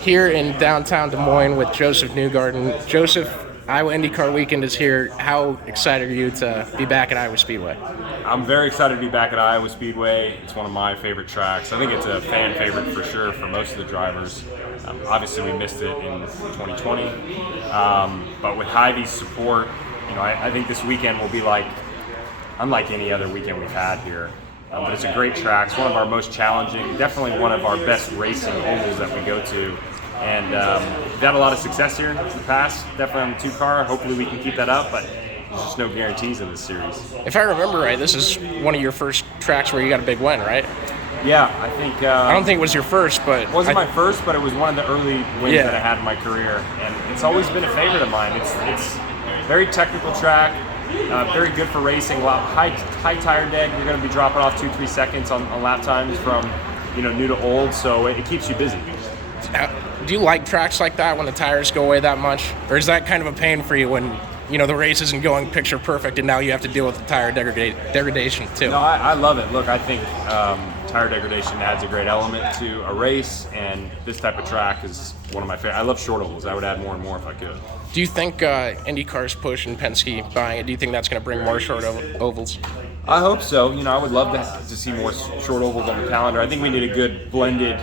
here in downtown Des Moines with Josef Newgarden. Joseph, Iowa IndyCar weekend is here. How excited are you to be back at Iowa Speedway? I'm very excited to be back at Iowa Speedway. It's one of my favorite tracks. I think it's a fan favorite for sure for most of the drivers. Obviously, we missed it in 2020, but with Hy-Vee's support, I think this weekend will be unlike any other weekend we've had here. But it's a great track. It's one of our most challenging, definitely one of our best racing ovals that we go to. And we've had a lot of success here in the past, definitely on the 2-car. Hopefully we can keep that up, but there's just no guarantees in this series. If I remember right, this is one of your first tracks where you got a big win, right? Yeah, I think... I don't think it was your first, but... It wasn't my first, but it was one of the early wins that I had in my career. And it's always been a favorite of mine. It's a very technical track. Very good for racing. A lot high tire deck. You're going to be dropping off 2-3 seconds on lap times from new to old, so it keeps you busy. Do you like tracks like that when the tires go away that much, or is that kind of a pain for you when the race isn't going picture perfect and now you have to deal with the tire degradation too? No, I love it. Look, I think tire degradation adds a great element to a race, and this type of track is one of my favorite. I love short ovals. I would add more and more if I could. Do you think IndyCar's push and Penske buying it, do you think that's going to bring more short ovals? I hope so. I would love to see more short ovals on the calendar. I think we need a good blended,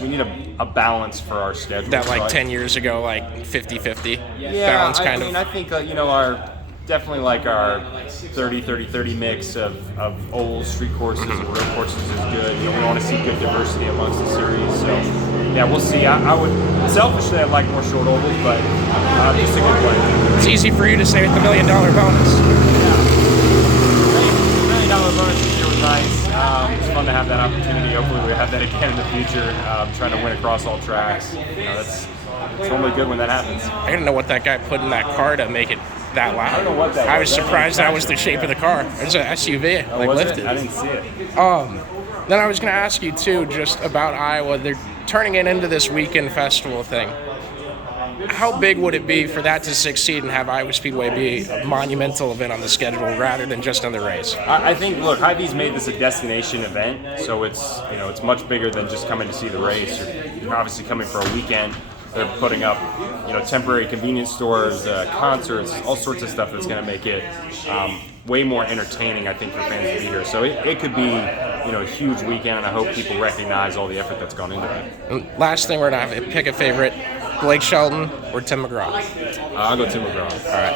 we need a balance for our schedule. That 10 years ago, 50-50 balance kind of? I think, definitely our 30-30-30 mix of oval street courses and road courses is good. We want to see good diversity amongst the series. So, yeah, we'll see. I would, selfishly, I'd like more short ovals, but just a good blend. It's easy for you to say with the $1 million bonus. Yeah. $1 million bonus this year was nice. It's fun to have that opportunity. Hopefully we have that again in the future, trying to win across all tracks. It's normally good when that happens. I didn't know what that guy put in that car to make it that loud. I don't know what that was. I was surprised that was the shape of the car. It's an SUV, lifted. I didn't see it. Then I was going to ask you too, just about Iowa. They're turning it into this weekend festival thing. How big would it be for that to succeed and have Iowa Speedway be a monumental event on the schedule rather than just another race? I think, look, Hy-Vee's made this a destination event, so it's it's much bigger than just coming to see the race. You're obviously coming for a weekend. They're putting up, temporary convenience stores, concerts, all sorts of stuff that's going to make it way more entertaining, I think, for fans to be here. So it could be, a huge weekend, and I hope people recognize all the effort that's gone into it. And last thing, we're going to pick a favorite, Blake Shelton or Tim McGraw? I'll go Tim McGraw. All right.